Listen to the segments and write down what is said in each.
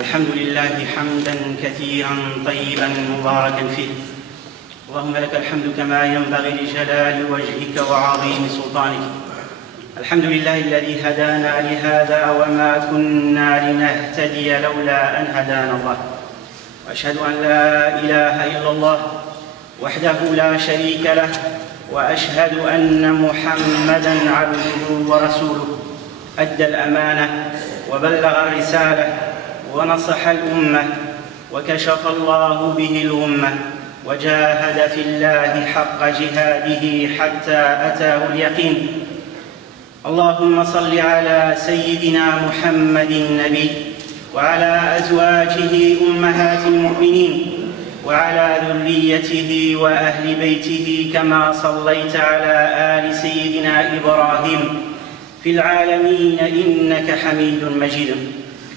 الحمد لله حمدا كثيرا طيبا مباركا فيه. اللهم لك الحمد كما ينبغي لجلال وجهك وعظيم سلطانك. الحمد لله الذي هدانا لهذا وما كنا لنهتدي لولا أن هدانا الله، وأشهد أن لا إله إلا الله وحده لا شريك له، وأشهد أن محمدًا عبده ورسوله، أدى الأمانة وبلغ الرسالة ونصح الأمة وكشف الله به الغمة، وجاهد في الله حق جهاده حتى أتاه اليقين. اللهم صل على سيدنا محمد النبي وعلى أزواجه أمهات المؤمنين وعلى ذريته وأهل بيته كما صليت على آل سيدنا إبراهيم في العالمين إنك حميد مجيد.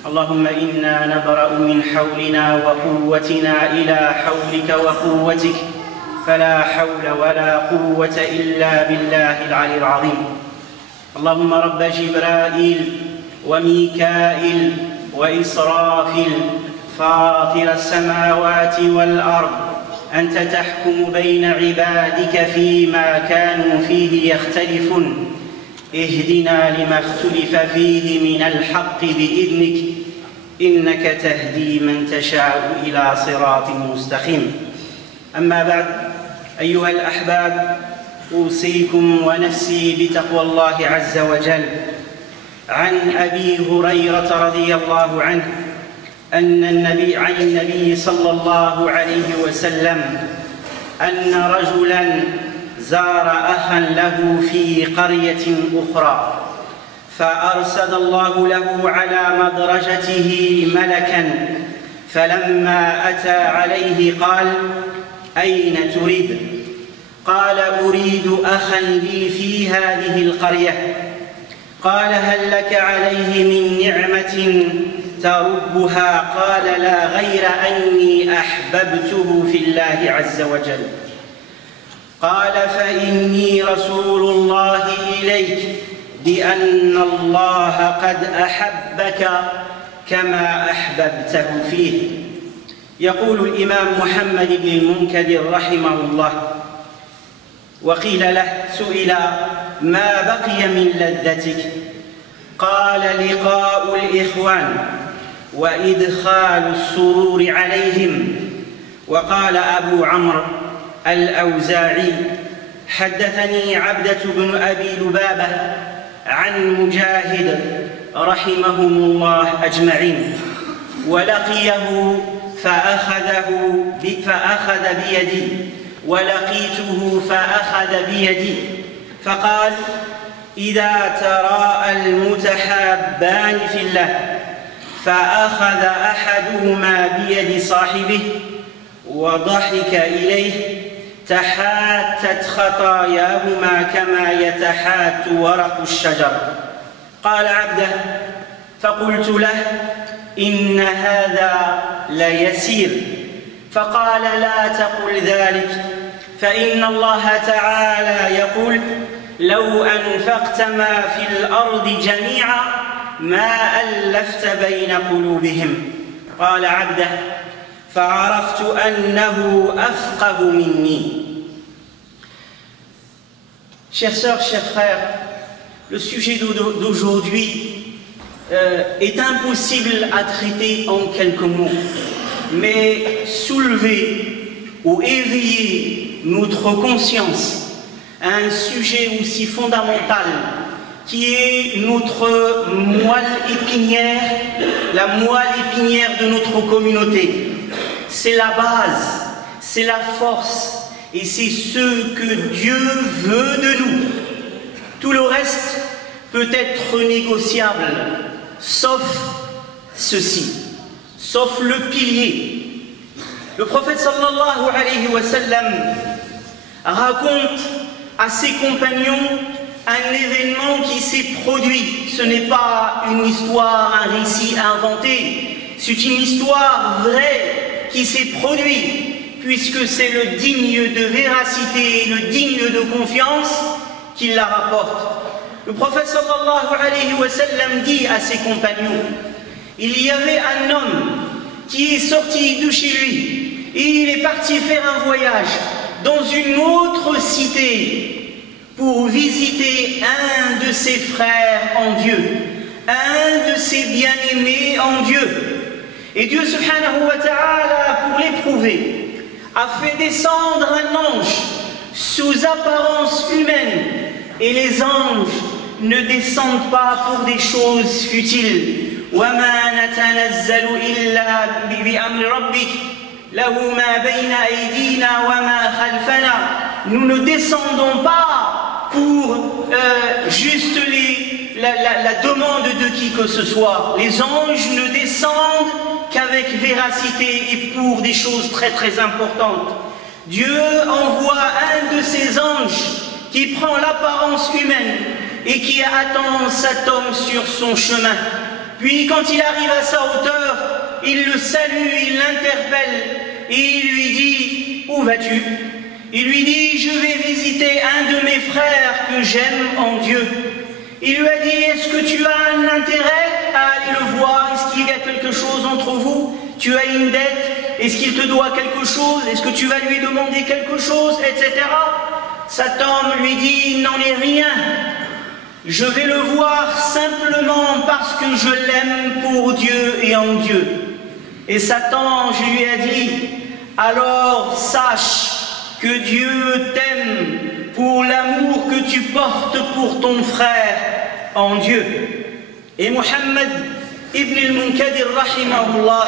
اللهم إنا نبرأ من حولنا وقوتنا إلى حولك وقوتك، فلا حول ولا قوة إلا بالله العلي العظيم. اللهم رب جبرائيل وميكائيل وإسرافيل فاطر السماوات والأرض، أنت تحكم بين عبادك فيما كانوا فيه يختلفون، اهدنا لما اختلف فيه من الحق بإذنك، إنك تهدي من تشاء إلى صراط مستقيم. أما بعد، أيها الأحباب، أوصيكم ونفسي بتقوى الله عز وجل. عن أبي هريرة رضي الله عنه عن النبي صلى الله عليه وسلم أن رجلاً زار أخاً له في قرية أخرى، فأرسل الله له على مدرجته ملكاً، فلما أتى عليه قال: أين تريد؟ قال: أريد أخاً لي في هذه القرية. قال: هل لك عليه من نعمة تربها؟ قال: لا، غير أني أحببته في الله عز وجل. قال: فإني رسول الله إليك بأن الله قد أحبك كما أحببته فيه. يقول الإمام محمد بن المنكدر رحمه الله: وقيل له، سئل: ما بقي من لذتك؟ قال: لقاء الإخوان وإدخال السرور عليهم. وقال أبو عمرو الأوزاعي: حدثني عبدة بن أبي لبابة عن مجاهد رحمهم الله أجمعين، ولقيه فأخذ بيدي، ولقيته فأخذ بيدي، فقال: إذا تراءى المتحابان في الله فأخذ أحدهما بيد صاحبه وضحك إليه تحاتت خطاياهما كما يتحات ورق الشجر. قال عبده: فقلت له: إن هذا ليسير. فقال: لا تقل ذلك، فإن الله تعالى يقول: لو أنفقت ما في الأرض جميعا ما ألفت بين قلوبهم. قال عبده: فعرفت أنه أفقه مني. Chères sœurs, chers frères, le sujet d'aujourd'hui est impossible à traiter en quelques mots, mais soulever ou éveiller notre conscience à un sujet aussi fondamental qui est notre moelle épinière, la moelle épinière de notre communauté. C'est la base, c'est la force et c'est ce que Dieu veut de nous. Tout le reste peut être négociable, sauf ceci, sauf le pilier. Le prophète sallallahu alayhi wa sallam raconte à ses compagnons un événement qui s'est produit. Ce n'est pas une histoire, un récit inventé, c'est une histoire vraie qui s'est produite, puisque c'est le digne de véracité et le digne de confiance qui la rapporte. Le prophète sallallahu alayhi wa sallam dit à ses compagnons: il y avait un homme qui est sorti de chez lui et il est parti faire un voyage dans une autre cité pour visiter un de ses frères en Dieu, un de ses bien-aimés en Dieu. Et Dieu subhanahu wa ta'ala, pour l'éprouver, a fait descendre un ange sous apparence humaine. Et les anges ne descendent pas pour des choses futiles. وَمَا نَتَنَزَّلُ إِلَّا بِأَمْرِ رَبِّكَ لَهُ مَا بَيْنَ أَيْدِينَا وَمَا خَلْفَنَا. Nous ne descendons pas pour juste la demande de qui que ce soit. Les anges ne descendent qu'avec véracité et pour des choses très très importantes. Dieu envoie un de ses anges qui prend l'apparence humaine et qui attend cet homme sur son chemin. Puis quand il arrive à sa hauteur, il le salue, il l'interpelle et il lui dit « Où vas-tu » Il lui dit « Je vais visiter un de mes frères que j'aime en Dieu. » Il lui a dit « Est-ce que tu as un intérêt à aller le voir? Est-ce qu'il y a quelque chose entre vous? Tu as une dette? Est-ce qu'il te doit quelque chose? Est-ce que tu vas lui demander quelque chose? Etc. » Cet homme lui dit « Il n'en est rien. Je vais le voir simplement parce que je l'aime pour Dieu et en Dieu. » Et Satan, je lui ai dit « Alors sache que Dieu t'aime pour l'amour que tu portes pour ton frère en Dieu. » Et Muhammad ibn al-Munkadir rahimahullah,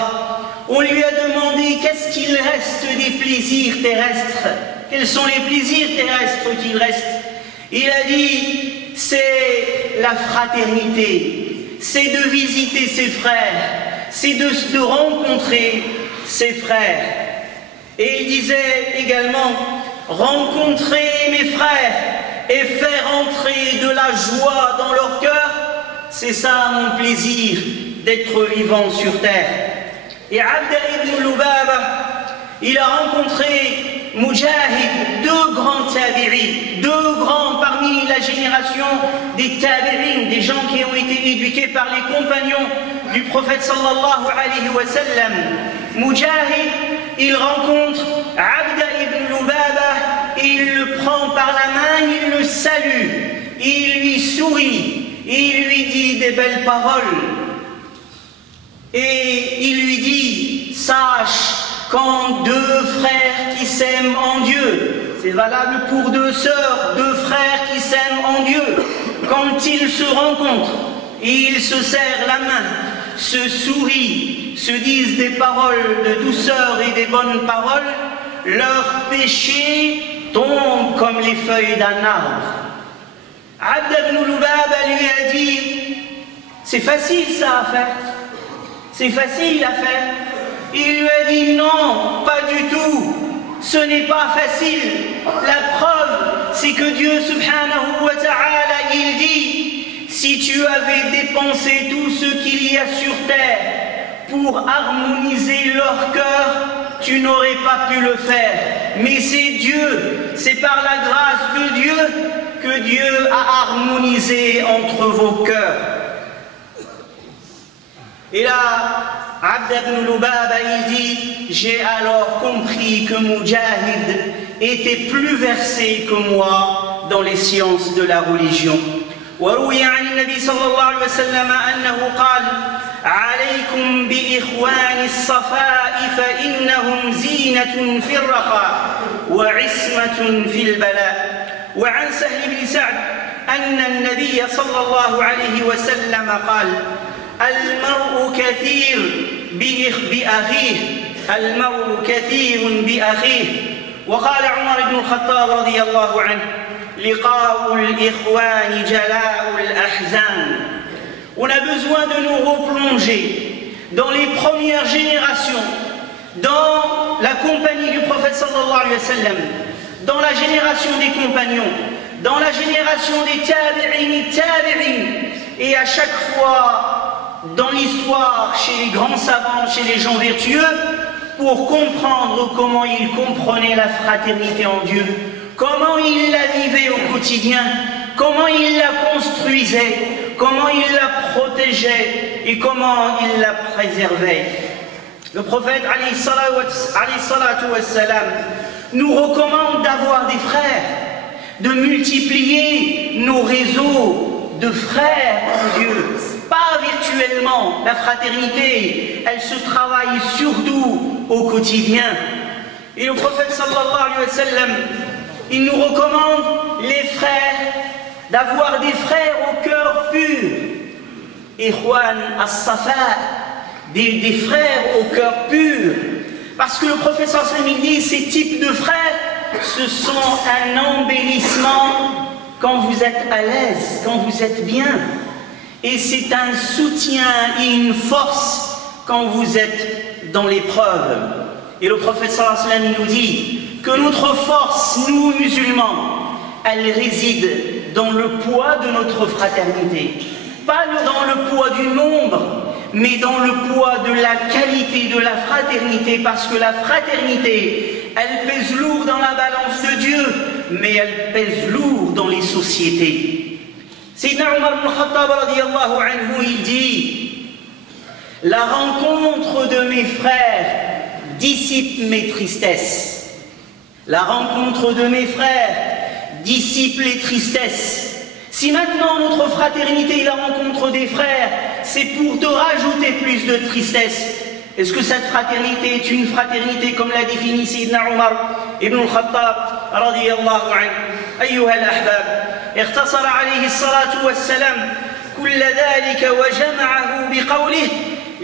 on lui a demandé qu'est-ce qu'il reste des plaisirs terrestres. Quels sont les plaisirs terrestres qu'il reste? Il a dit c'est la fraternité, c'est de visiter ses frères, c'est de rencontrer ses frères. Et il disait également rencontrer mes frères et faire entrer de la joie dans leur cœur, c'est ça mon plaisir d'être vivant sur terre. Et Abd ibn Lubaba, il a rencontré Mujahid, deux grands tabi'in, deux grands parmi la génération des tabi'in, des gens qui ont été éduqués par les compagnons du prophète sallallahu alayhi wa sallam. Mujahid, il rencontre Abd ibn Lubaba, il le prend par la main, il le salue, il lui sourit, il lui dit des belles paroles. Et il lui dit, sache, quand deux frères qui s'aiment en Dieu, c'est valable pour deux sœurs, deux frères qui s'aiment en Dieu, quand ils se rencontrent et ils se serrent la main, se sourient, se disent des paroles de douceur et des bonnes paroles, leurs péchés tombent comme les feuilles d'un arbre. Abd ibn Lubaba lui a dit, c'est facile ça à faire, c'est facile à faire. Il lui a dit non, pas du tout, ce n'est pas facile. La preuve, c'est que Dieu subhanahu wa ta'ala, il dit, si tu avais dépensé tout ce qu'il y a sur terre pour harmoniser leur cœur, tu n'aurais pas pu le faire. Mais c'est Dieu, c'est par la grâce de Dieu que Dieu a harmonisé entre vos cœurs. Et là, Abd ibn Lubaba, il dit, j'ai alors compris que Mujahid était plus versé que moi dans les sciences de la religion. وروي عن النبي صلى الله عليه وسلم أنه قال عليكم بإخوان الصفاء فإنهم زينة في الرخاء وعصمة في البلاء. وعن سهل بن سعد أن النبي صلى الله عليه وسلم قال المرء كثير بأخيه المرء كثير بأخيه. وقال عمر بن الخطاب رضي الله عنه لقاء الإخوان جلاء الأحزان. On a besoin de nous replonger dans les premières générations, dans la compagnie du prophète sallallahu alayhi wa sallam, dans la génération des compagnons, dans la génération des tabi'in, et à chaque fois dans l'histoire, chez les grands savants, chez les gens vertueux, pour comprendre comment ils comprenaient la fraternité en Dieu, comment ils la vivaient au quotidien, comment ils la construisaient, comment ils la protégeaient, et comment il la préservait. Le prophète alayhi salatu wassalam nous recommande d'avoir des frères, de multiplier nos réseaux de frères en Dieu. Pas virtuellement, la fraternité, elle se travaille surtout au quotidien. Et le prophète sallallahu alayhi wa sallam, il nous recommande les frères, d'avoir des frères au cœur pur. Ikhwan as-safa, des frères au cœur pur. Parce que le prophète sallallahu alayhi wa sallam dit, ces types de frères, ce sont un embellissement quand vous êtes à l'aise, quand vous êtes bien. Et c'est un soutien et une force quand vous êtes dans l'épreuve. Et le prophète sallallahu alayhi wa sallam nous dit que notre force, nous musulmans, elle réside dans le poids de notre fraternité. Pas dans le poids du nombre, mais dans le poids de la qualité de la fraternité, parce que la fraternité, elle pèse lourd dans la balance de Dieu, mais elle pèse lourd dans les sociétés. Sayyidina Omar ibn Khattab radiyallahu anhu, il dit: la rencontre de mes frères dissipe mes tristesses. La rencontre de mes frères dissipe les tristesses. Si maintenant notre fraternité est la rencontre des frères, c'est pour te rajouter plus de tristesse. Est-ce que cette fraternité est une fraternité comme l'a défini Sayyidina Omar ibn al-Khattab radiyallahu anhu? Ayyuha al-ahbab, اختصر عليه الصلاة والسلام كل ذلك وجمعه بقوله: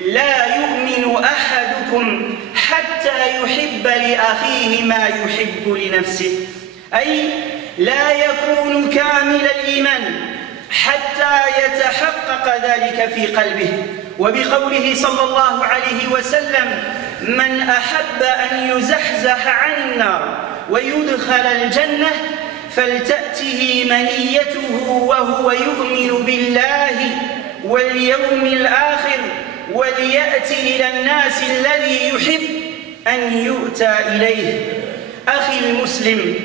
لا يؤمن أحدكم حتى يحب لأخيه ما يحب لنفسه. أي لا يكون كامل الإيمان حتى يتحقق ذلك في قلبه. وبقوله صلى الله عليه وسلم: من أحب أن يزحزح عن النار ويدخل الجنة فلتأته منيته وهو يؤمن بالله واليوم الآخر وليأتي إلى الناس الذي يحب أن يؤتى إليه. أخي المسلم،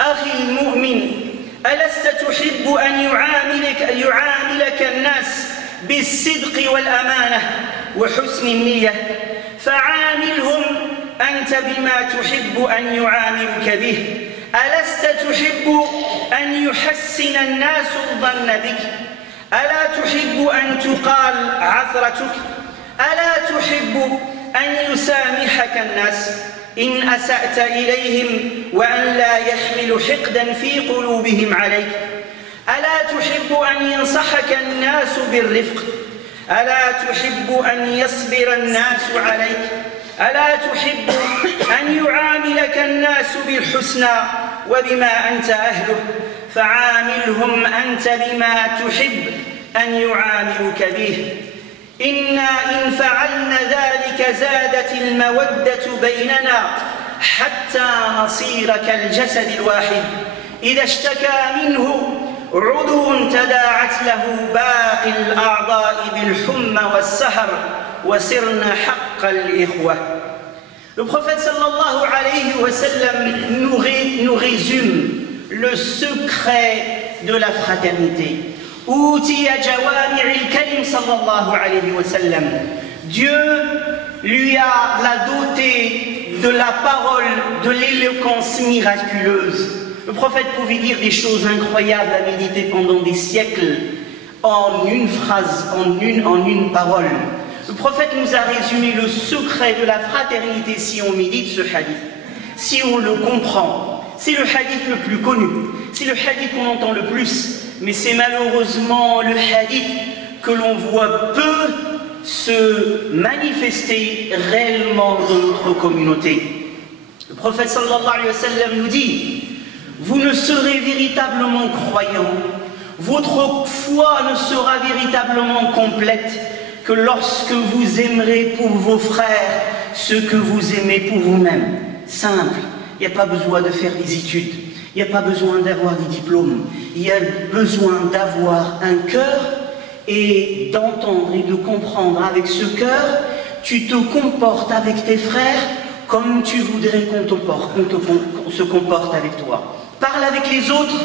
أخي المؤمن، ألست تحب أن يعاملك الناس بالصدق والأمانة وحسن النية؟ فعاملهم أنت بما تحب أن يعاملك به. ألست تحب أن يحسن الناس الظن بك؟ ألا تحب أن تقال عثرتك؟ ألا تحب أن يسامحك الناس إن أسأت إليهم وأن لا يحمل حقدا في قلوبهم عليك؟ ألا تحب أن ينصحك الناس بالرفق؟ ألا تحب أن يصبر الناس عليك؟ ألا تحب أن يعاملك الناس بالحسنى وبما أنت أهله؟ فعاملهم أنت بما تحب أن يعاملك به. إن فعلنا ذلك زادت المودة بيننا حتى نصير كالجسد الواحد إذا اشتكى منه عضو تداعت له باقي الأعضاء بالحمى والسهر وصرنا حق الإخوة. Le prophète sallallahu alayhi wa sallam nous résume le secret de la fraternité. Dieu lui a la dotée de la parole, de l'éloquence miraculeuse. Le prophète pouvait dire des choses incroyables à méditer pendant des siècles en une phrase, en une parole. Le prophète nous a résumé le secret de la fraternité si on médite ce hadith, si on le comprend. C'est le hadith le plus connu, c'est le hadith qu'on entend le plus, mais c'est malheureusement le hadith que l'on voit peu se manifester réellement dans notre communauté. Le prophète sallallahu alayhi wa sallam nous dit: vous ne serez véritablement croyant, votre foi ne sera véritablement complète que lorsque vous aimerez pour vos frères ce que vous aimez pour vous-même. Simple, il n'y a pas besoin de faire des études, il n'y a pas besoin d'avoir des diplômes, il y a besoin d'avoir un cœur et d'entendre et de comprendre avec ce cœur, tu te comportes avec tes frères comme tu voudrais qu'on se comporte avec toi. Parle avec les autres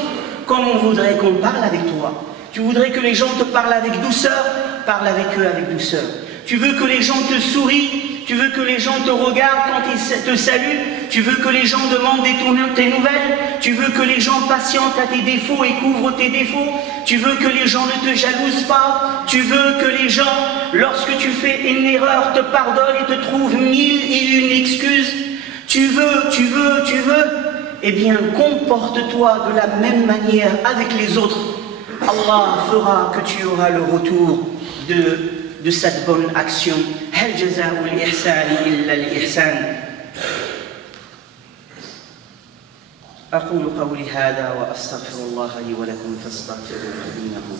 comme on voudrait qu'on parle avec toi. Tu voudrais que les gens te parlent avec douceur, parle avec eux avec douceur. Tu veux que les gens te sourient, tu veux que les gens te regardent quand ils te saluent, tu veux que les gens demandent tes nouvelles, tu veux que les gens patientent à tes défauts et couvrent tes défauts, tu veux que les gens ne te jalousent pas, tu veux que les gens, lorsque tu fais une erreur, te pardonnent et te trouvent 1001 excuses. Tu veux, eh bien comporte-toi de la même manière avec les autres. Allah fera que tu auras le retour de cette bonne action. Hal jazaa'ul ihsani illa al-ihsan. أقول قولي هذا وأستغفر الله لي ولكم فاستغفروه إنه هو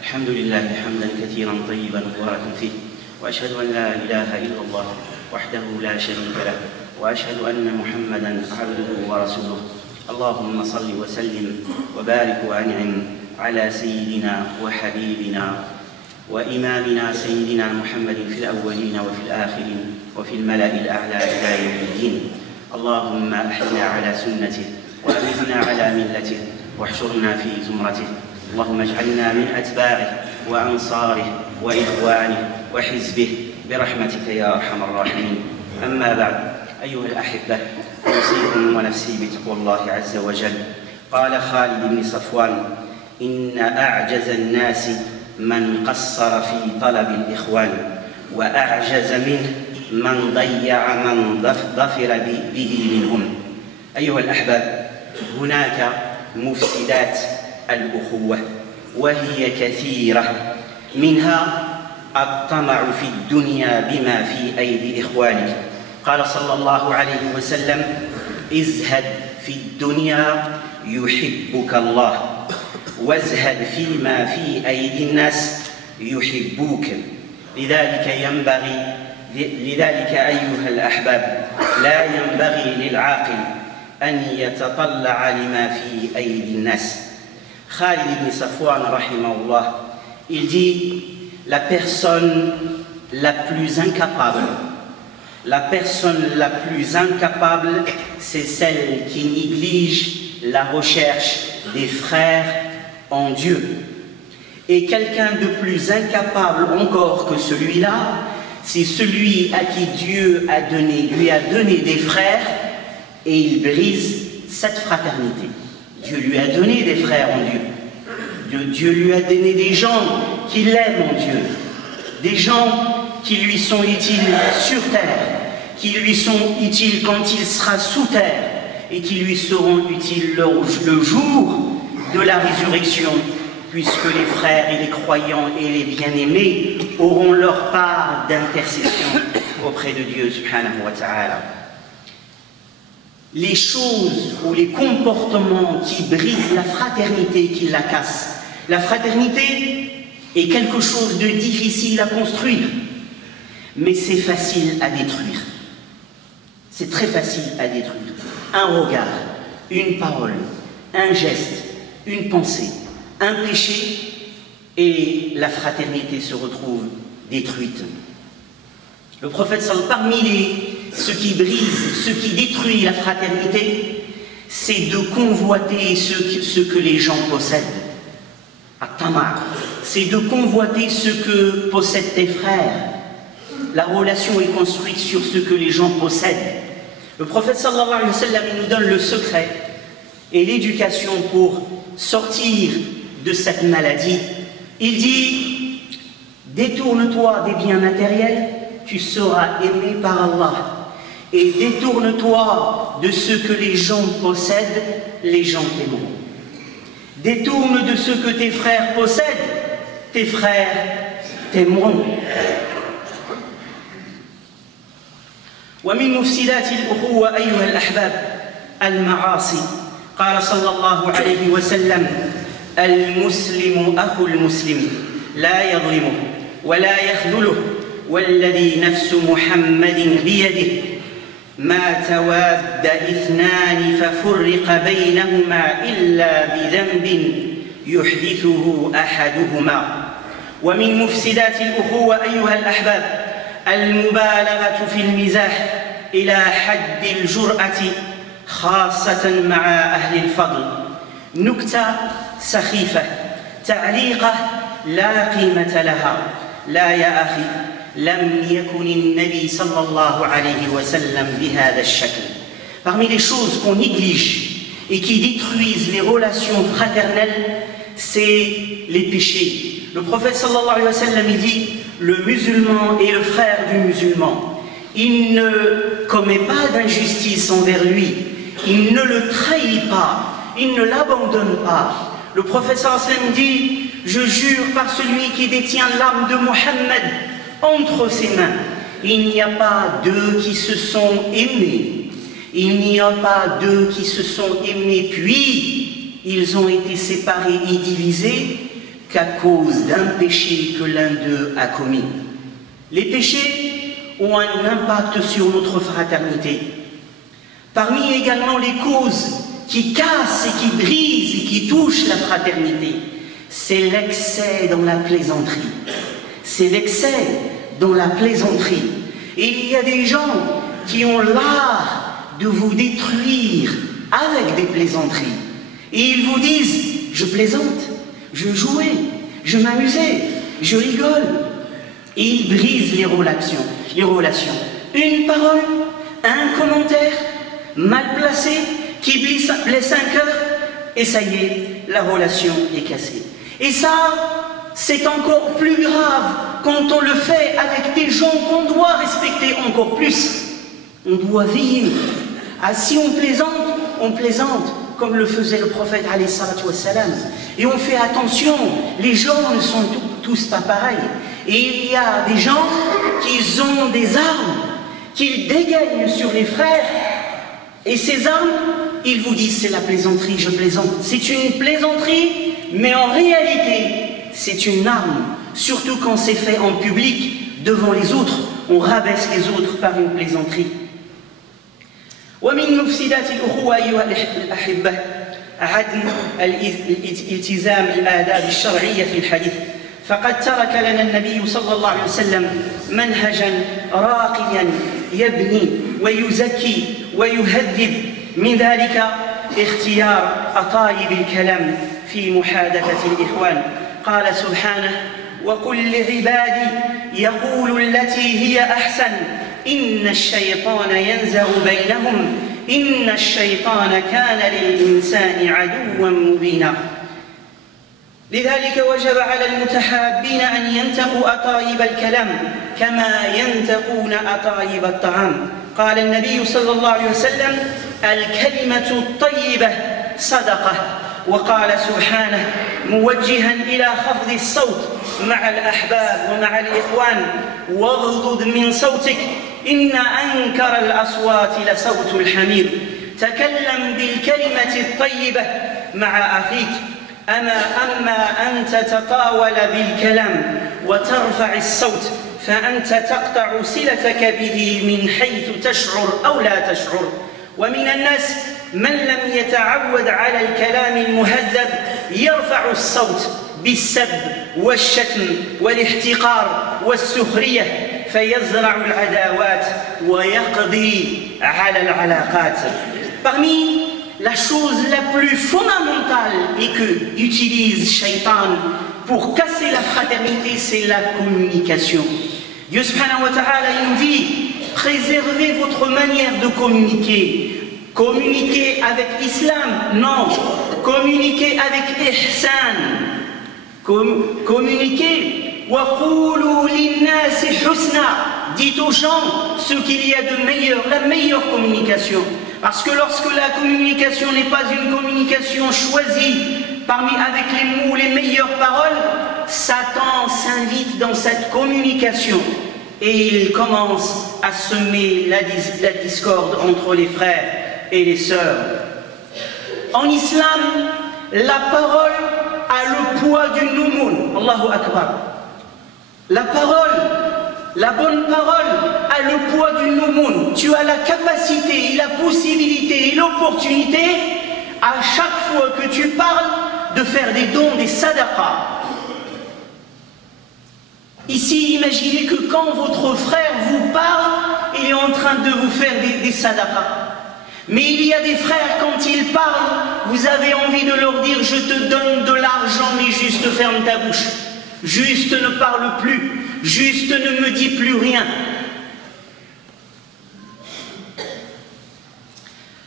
الحمد لله حمدا كثيرا طيبا مباركا فيه، وأشهد أن لا إله إلا الله وحده لا شريك له، وأشهد أن محمدا عبده ورسوله. اللهم صل وسلم وبارك وأنعم على سيدنا وحبيبنا وإمامنا سيدنا محمد في الأولين وفي الآخرين وفي الملأ الأعلى إلى يوم الدين. اللهم أحينا على سنته وأمتنا على ملته واحشرنا في زمرته. اللهم اجعلنا من أتباعه وأنصاره وإخوانه وحزبه برحمتك يا أرحم الراحمين. أما بعد، أيها الأحبة، أوصيكم ونفسي بتقوى الله عز وجل. قال خالد بن صفوان: إن أعجز الناس من قصر في طلب الإخوان، وأعجز منه من ضيع من ظفر به منهم. أيها الأحباب، هناك مفسدات الأخوة وهي كثيرة، منها الطمع في الدنيا بما في أيدي إخوانك. قال صلى الله عليه وسلم: ازهد في الدنيا يحبك الله، وازهد فيما في أيدي الناس يحبوك. لذلك أيها الأحباب، لا ينبغي للعاقل أن يتطلع لما في أيدي الناس. Khalid ibn Safwan, rahimahullah, il dit: la personne la plus incapable, c'est celle qui néglige la recherche des frères en Dieu. Et quelqu'un de plus incapable encore que celui-là, c'est celui à qui Dieu lui a donné des frères et il brise cette fraternité. Dieu lui a donné des frères en Dieu. Dieu lui a donné des gens qui l'aiment en Dieu. Des gens qui lui sont utiles sur terre, qui lui sont utiles quand il sera sous terre et qui lui seront utiles le jour de la résurrection, puisque les frères et les croyants et les bien-aimés auront leur part d'intercession auprès de Dieu subhanahu wa ta'ala. Les choses ou les comportements qui brisent la fraternité, qui la cassent. La fraternité est quelque chose de difficile à construire, mais c'est facile à détruire. C'est très facile à détruire. Un regard, une parole, un geste, une pensée, un péché, et la fraternité se retrouve détruite. Le prophète sallallahu alayhi wa sallam, parmi ce qui brise, ce qui détruit la fraternité, c'est de convoiter ce que les gens possèdent. At-tama', c'est de convoiter ce que possèdent tes frères. La relation est construite sur ce que les gens possèdent. Le prophète sallallahu alayhi wa sallam nous donne le secret et l'éducation pour sortir de cette maladie. Il dit: détourne-toi des biens matériels, tu seras aimé par Allah. Et détourne-toi de ce que les gens possèdent, les gens t'aimeront. Détourne de ce que tes frères possèdent, tes frères t'aimeront. ومن مفسدات الأخوة أيها الأحباب المعاصي. قال صلى الله عليه وسلم: المسلم أخو المسلم لا يظلمه ولا يخذله والذي نفس محمد بيده ما تواد اثنان ففرق بينهما إلا بذنب يحدثه أحدهما. ومن مفسدات الأخوة أيها الأحباب المبالغة في المزاح إلى حد الجرأة خاصة مع أهل الفضل. نكتة سخيفة، تعليقة لا قيمة لها. لا يا أخي، لم يكن النبي صلى الله عليه وسلم بهذا الشكل. Parmi les choses qu'on néglige et qui détruisent les relations fraternelles, c'est les péchés. Le prophète sallallahu alayhi wa sallam dit, le musulman est le frère du musulman. Il ne commet pas d'injustice envers lui, il ne le trahit pas, il ne l'abandonne pas. Le prophète sallallahu alayhi wa sallam dit, je jure par celui qui détient l'âme de Mohammed entre ses mains, il n'y a pas d'eux qui se sont aimés. Il n'y a pas d'eux qui se sont aimés, puis ils ont été séparés et divisés qu'à cause d'un péché que l'un d'eux a commis. Les péchés ont un impact sur notre fraternité. Parmi également les causes qui cassent et qui brisent et qui touchent la fraternité, c'est l'excès dans la plaisanterie. C'est l'excès dans la plaisanterie. Et il y a des gens qui ont l'art de vous détruire avec des plaisanteries. Et ils vous disent, je plaisante, je jouais, je m'amusais, je rigole. Et ils brisent les relations. Une parole, un commentaire mal placé qui blesse un cœur, et ça y est, la relation est cassée. Et ça, c'est encore plus grave quand on le fait avec des gens qu'on doit respecter encore plus. On doit veiller. Ah, si on plaisante comme le faisait le prophète alayhi salatu wassalam. Et on fait attention, les gens ne sont tous pas pareils. Et il y a des gens qui ont des armes, qu'ils dégaignent sur les frères. Et ces armes, ils vous disent c'est la plaisanterie, je plaisante. C'est une plaisanterie, mais en réalité, c'est une arme. Surtout quand c'est fait en public, devant les autres. On rabaisse les autres par une plaisanterie. ومن مفسدات الأخوة أيها الأحبة عدم الالتزام الآداب الشرعية في الحديث، فقد ترك لنا النبي صلى الله عليه وسلم منهجا راقيا يبني ويزكي ويهذب، من ذلك اختيار أطايب الكلام في محادثة الإخوان. قال سبحانه: وقل لعبادي يقولوا التي هي أحسن إن الشيطان ينزغ بينهم إن الشيطان كان للإنسان عدوا مبينا. لذلك وجب على المتحابين أن ينتقوا أطايب الكلام كما ينتقون أطايب الطعام. قال النبي صلى الله عليه وسلم: الكلمة الطيبة صدقة. وقال سبحانه موجها إلى خفض الصوت مع الأحباب ومع الإخوان: واغضض من صوتك إن أنكر الأصوات لصوت الحمير. تكلم بالكلمة الطيبة مع أخيك، أما أن تتطاول بالكلام وترفع الصوت فأنت تقطع صلتك به من حيث تشعر أو لا تشعر. ومن الناس من لم يتعود على الكلام المهذب يرفع الصوت بالسب والشتم والاحتقار والسخرية فيزرع العداوات ويقضي على العلاقات. Parmi la chose la plus fondamentale et que utilise Shaitan pour casser la fraternité, c'est la communication. Dieu subhanahu wa ta'ala nous dit: préservez votre manière de communiquer. Communiquer avec l'islam, non. Communiquer avec ihsan. Communiquer. وَقُولُوا لِلنَّاسِ حُسْنًا. Dites aux gens ce qu'il y a de meilleur, la meilleure communication. Parce que lorsque la communication n'est pas une communication choisie avec les mots, les meilleures paroles, Satan s'invite dans cette communication et il commence à semer la discorde entre les frères et les sœurs. En islam, la parole a le poids du noumoun. Allahu Akbar. La parole, la bonne parole a le poids du noumoun. Tu as la capacité, la possibilité et l'opportunité à chaque fois que tu parles de faire des dons, des sadaqas. Ici, imaginez que quand votre frère vous parle, il est en train de vous faire des sadaqas. Mais il y a des frères, quand ils parlent, vous avez envie de leur dire « je te donne de l'argent, mais juste ferme ta bouche. Juste ne parle plus. Juste ne me dis plus rien. »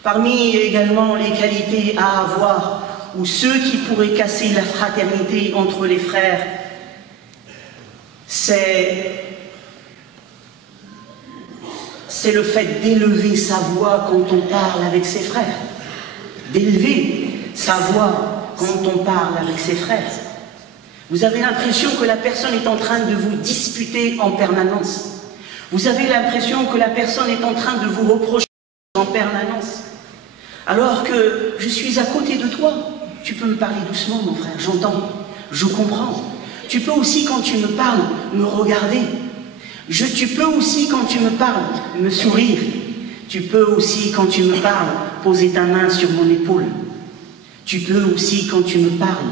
Parmi également les qualités à avoir, ou ceux qui pourraient casser la fraternité entre les frères, c'est le fait d'élever sa voix quand on parle avec ses frères. D'élever sa voix quand on parle avec ses frères. Vous avez l'impression que la personne est en train de vous disputer en permanence. Vous avez l'impression que la personne est en train de vous reprocher en permanence. Alors que je suis à côté de toi. Tu peux me parler doucement, mon frère, j'entends, je comprends. Tu peux aussi, quand tu me parles, me regarder. Tu peux aussi, quand tu me parles, me sourire. Tu peux aussi, quand tu me parles, poser ta main sur mon épaule. Tu peux aussi, quand tu me parles,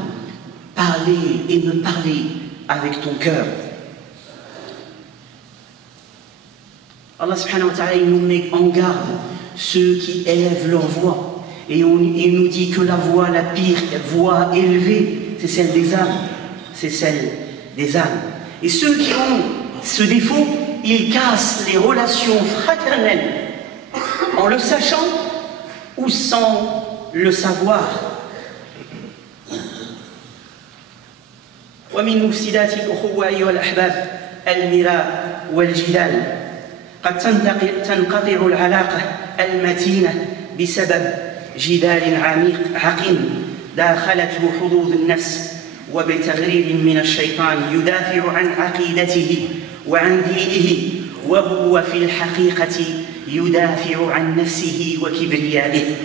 parler et me parler avec ton cœur. Allah subhanahu wa ta'ala, il nous met en garde ceux qui élèvent leur voix. Et il nous dit que la voix, la pire voix élevée, c'est celle des âmes. C'est celle des âmes. Et ceux qui ont ce défaut, ils cassent les relations fraternelles en le sachant ou sans le savoir. ومن مفسدات الأخوة أيها الأحباب المراء والجدال. قد تنقطع العلاقة المتينة بسبب جدال عقيم داخلته حظوظ النفس وبتغريد من الشيطان يدافع عن عقيدته وعن دينه وهو في الحقيقة يدافع عن نفسه وكبريائه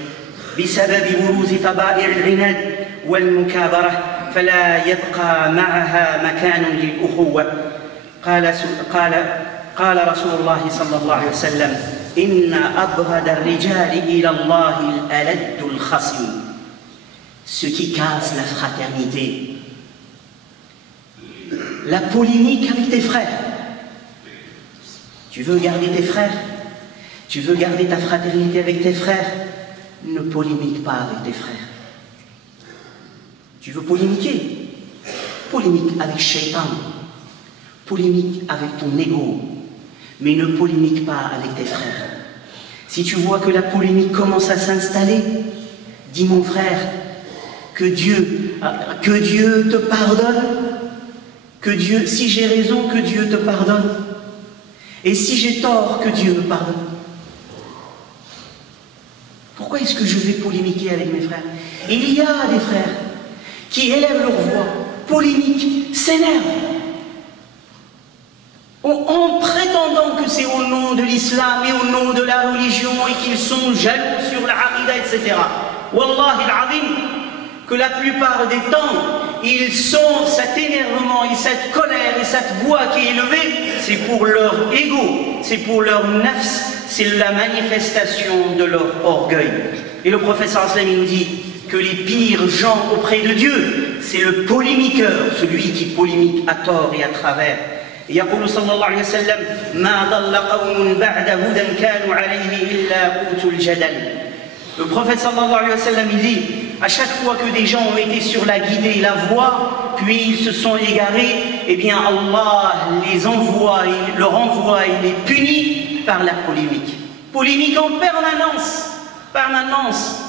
بسبب بروز طبائع العناد والمكابرة فلا يبقى معها مكان للأخوة. قال رسول الله صلى الله عليه وسلم إن أبغض الرجال إلى الله الألد الخصم. Ce qui casse la fraternité, la polémique avec tes frères. Tu veux garder tes frères? Tu veux garder ta fraternité avec tes frères? Ne polémique pas avec tes frères. Tu veux polémiquer? Polémique avec Shaitan. Polémique avec ton ego. Mais ne polémique pas avec tes frères. Si tu vois que la polémique commence à s'installer, dis mon frère, que Dieu te pardonne, si j'ai raison, que Dieu te pardonne, et si j'ai tort, que Dieu me pardonne. Pourquoi est-ce que je vais polémiquer avec mes frères? Il y a des frères qui élèvent leur voix, polémiquent, s'énervent, en prétendant que c'est au nom de l'islam et au nom de la religion et qu'ils sont jaloux sur la aqida, etc. Wallah al-azim, que la plupart des temps, ils sont, cet énervement et cette colère et cette voix qui est élevée, c'est pour leur ego, c'est pour leur nafs, c'est la manifestation de leur orgueil. Et le prophète sallallahu alayhi wa sallam nous dit que les pires gens auprès de Dieu, c'est le polémiqueur, celui qui polémique à tort et à travers. يقول صلى الله عليه وسلم ما ضل قوم بعد هدى كانوا عليه إلا أوتوا الجدل. Le prophète sallallahu alayhi wa sallam il dit à chaque fois que des gens ont été sur la guidée et la voie, puis ils se sont égarés, eh bien Allah les envoie, il leur envoie et les punit par la polémique. Polémique en permanence, permanence.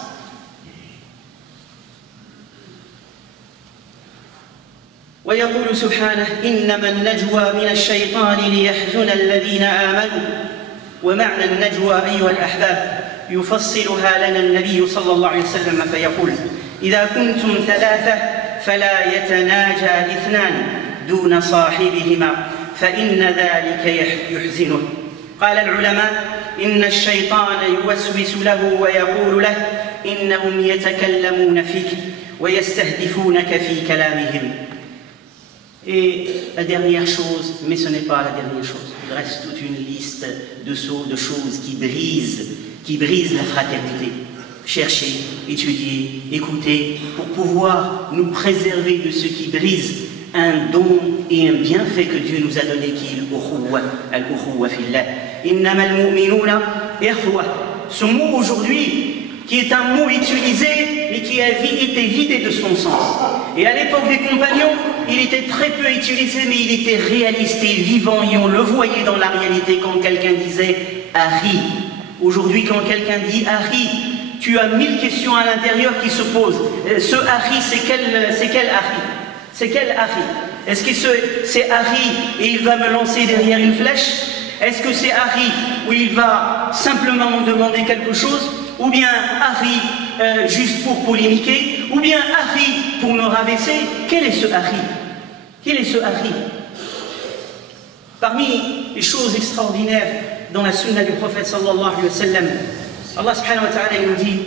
ويقول سبحانه إنما النجوى من الشيطان ليحزن الذين آمنوا. ومعنى النجوى أيها الأحباب يفصلها لنا النبي صلى الله عليه وسلم فيقول إذا كنتم ثلاثة فلا يتناجى اثنان دون صاحبهما فإن ذلك يحزنه. قال العلماء إن الشيطان يوسوس له ويقول له إنهم يتكلمون فيك ويستهدفونك في كلامهم. Et la dernière chose, mais ce n'est pas la dernière chose, il reste toute une liste de choses qui brisent la fraternité. Cherchez, étudiez, écoutez, pour pouvoir nous préserver de ce qui brise un don et un bienfait que Dieu nous a donné, qui est al-ukhuwa fillah. Innamal mu'minuna ikhwa. Ce mot aujourd'hui, qui est un mot utilisé, mais qui a été vidé de son sens. Et à l'époque des compagnons, il était très peu utilisé, mais il était réaliste et vivant, et on le voyait dans la réalité quand quelqu'un disait « Ari ». Aujourd'hui, quand quelqu'un dit « Ari », tu as 1000 questions à l'intérieur qui se posent. Ce Ari, c'est quel Ari? C'est quel Ari? Est-ce que c'est Ari et il va me lancer derrière une flèche? Est-ce que c'est Ari où il va simplement me demander quelque chose? Ou bien Ari juste pour polémiquer? Ou bien Ari pour me rabaisser? Quel est ce Ari? Quel est ce Ari? Parmi les choses extraordinaires dans la sunna du prophète sallallahu alayhi wa sallam, Allah subhanahu wa ta'ala nous dit,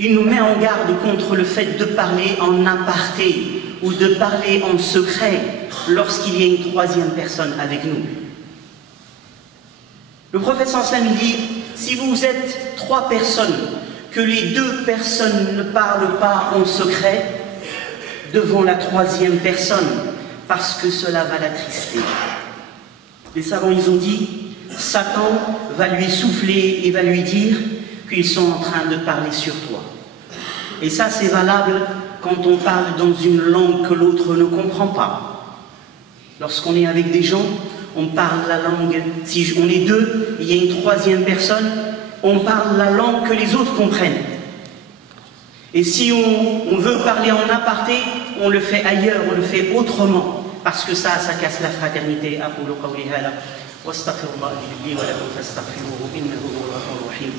il nous met en garde contre le fait de parler en aparté ou de parler en secret lorsqu'il y a une troisième personne avec nous. Le prophète sallallahu alayhi wa sallam dit, si vous êtes 3 personnes, que les 2 personnes ne parlent pas en secret devant la 3e personne, parce que cela va l'attrister. Les savants, ils ont dit, Satan va lui souffler et va lui dire qu'ils sont en train de parler sur toi. Et ça, c'est valable quand on parle dans une langue que l'autre ne comprend pas. Lorsqu'on est avec des gens, on parle la langue, si on est 2, il y a une 3e personne, on parle la langue que les autres comprennent. Et si on veut parler en aparté, on le fait ailleurs, on le fait autrement, parce que ça casse la fraternité. واستغفر الله لي ولكم فاستغفروه انه هو الغفور الرحيم.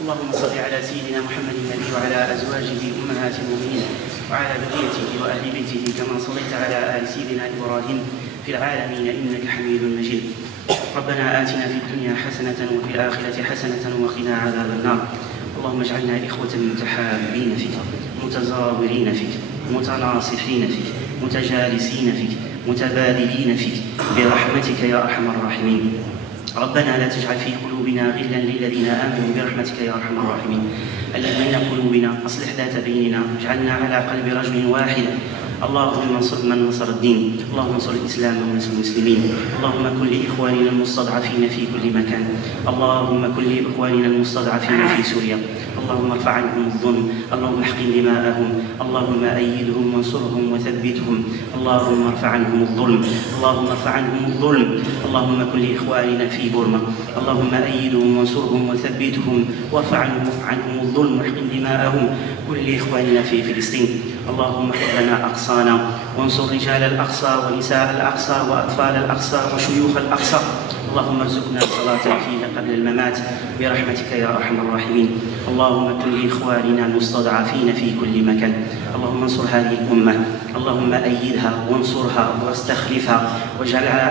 اللهم صل على سيدنا محمد النبي وعلى ازواجه امهات المؤمنين وعلى ذريته واهل بيته كما صليت على ال سيدنا ابراهيم في العالمين انك حميد مجيد. ربنا آتنا في الدنيا حسنة وفي الآخرة حسنة وقنا عذاب النار. اللهم اجعلنا إخوة متحابين فيك، متزاورين فيك، متناصحين فيك، متجالسين فيك، متبادلين فيك برحمتك يا أرحم الراحمين. ربنا لا تجعل في قلوبنا غلا للذين آمنوا برحمتك يا أرحم الراحمين. الذي بين قلوبنا أصلح ذات بيننا، اجعلنا على قلب رجل واحد. اللهم انصر من نصر الدين، اللهم انصر الإسلام وانصر المسلمين. اللهم كن لإخواننا المستضعفين في كل مكان، اللهم كن لإخواننا المستضعفين في سوريا. اللهم ارفع عنهم الظلم، اللهم احقن دماءهم، اللهم أيدهم وانصرهم وثبتهم. اللهم ارفع عنهم الظلم، اللهم ارفع عنهم الظلم. اللهم كن لإخواننا في بورما، اللهم أيدهم وانصرهم وثبتهم وارفع عنهم الظلم واحقن دماءهم. كن لإخواننا في فلسطين، اللهم احفظ لنا أقصانا وانصر رجال الأقصى ونساء الأقصى وأطفال الأقصى وشيوخ الأقصى. اللهم ارزقنا الصلاة فيه قبل الممات برحمتك يا أرحم الراحمين. اللهم كن لإخواننا المستضعفين في كل مكان، اللهم انصر هذه الأمة، اللهم أيدها وانصرها واستخلفها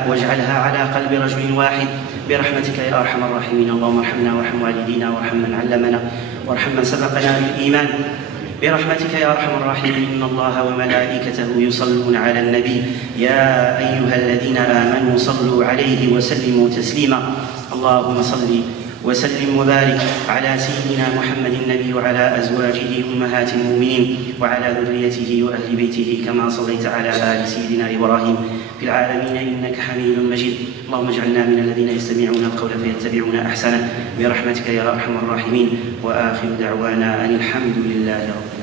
واجعلها على قلب رجل واحد برحمتك يا أرحم الراحمين. اللهم ارحمنا وارحم والدينا وارحم من علمنا وارحم من سبقنا بالإيمان برحمتك يا أرحم الراحمين. إن الله وملائكته يصلون على النبي يا أيها الذين آمنوا صلوا عليه وسلموا تسليما. اللهم صل وسلم وبارك على سيدنا محمد النبي وعلى أزواجه أمهات المؤمنين وعلى ذريته وأهل بيته كما صليت على آل سيدنا إبراهيم في العالمين إنك حميد مجيد. اللهم اجعلنا من الذين يستمعون القول فيتبعون أحسنه برحمتك يا أرحم الراحمين. وآخر دعوانا أن الحمد لله رب العالمين.